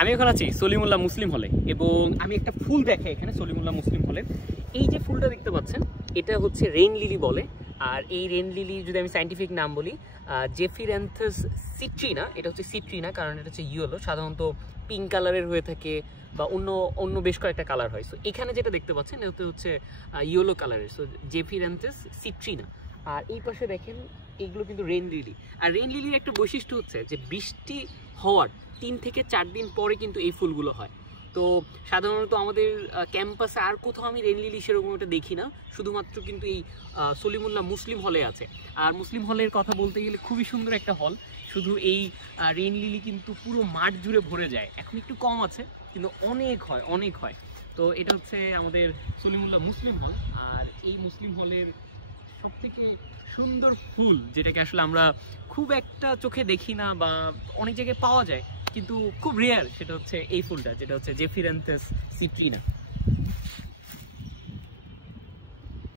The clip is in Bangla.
আমি এখন আছি সলিমুল্লাহ মুসলিম হলে এবং আমি একটা ফুল দেখাই এখানে সলিমুল্লাহ মুসলিম হলে। এই যে ফুলটা দেখতে পাচ্ছেন এটা হচ্ছে রেইন লিলি বলে। আর এই রেইন লিলি যদি আমি সাইন্টিফিক নাম বলি জেফিরান্থাস সিট্রিনা, এটা হচ্ছে সিট্রিনা কারণ এটা হচ্ছে ইয়েলো, সাধারণত পিঙ্ক কালারের হয়ে থাকে বা অন্য বেশ কয়েকটা কালার হয়। সো এখানে যেটা দেখতে পাচ্ছেন এটা হচ্ছে ইয়েলো কালারের, সো জেফিরান্থাস সিট্রিনা। আর এই পাশে দেখেন এইগুলো কিন্তু রেইন লিলি। আর রেইন লিলির একটা বৈশিষ্ট্য হচ্ছে যে বৃষ্টি হওয়ার 3 থেকে 4 দিন পরে কিন্তু এই ফুলগুলো হয়। তো সাধারণত আমাদের ক্যাম্পাসে আর কোথাও আমি রেইন লিলি সেরকম একটা দেখি না, শুধুমাত্র কিন্তু এই সলিমুল্লাহ মুসলিম হলে আছে। আর মুসলিম হলের কথা বলতে গেলে খুবই সুন্দর একটা হল, শুধু এই রেইন লিলি কিন্তু পুরো মাঠ জুড়ে ভরে যায়। এখন একটু কম আছে কিন্তু অনেক হয়। তো এটা হচ্ছে আমাদের সলিমুল্লাহ মুসলিম হল। আর এই মুসলিম হলের সবথেকে সুন্দর ফুল যেটাকে আসলে আমরা খুব একটা চোখে দেখি না বা অনেক জায়গায় পাওয়া যায় কিন্তু খুব রেয়ার, সেটা হচ্ছে এই ফুলটা যেটা হচ্ছে জেফিরান্থাস সিট্রিনা।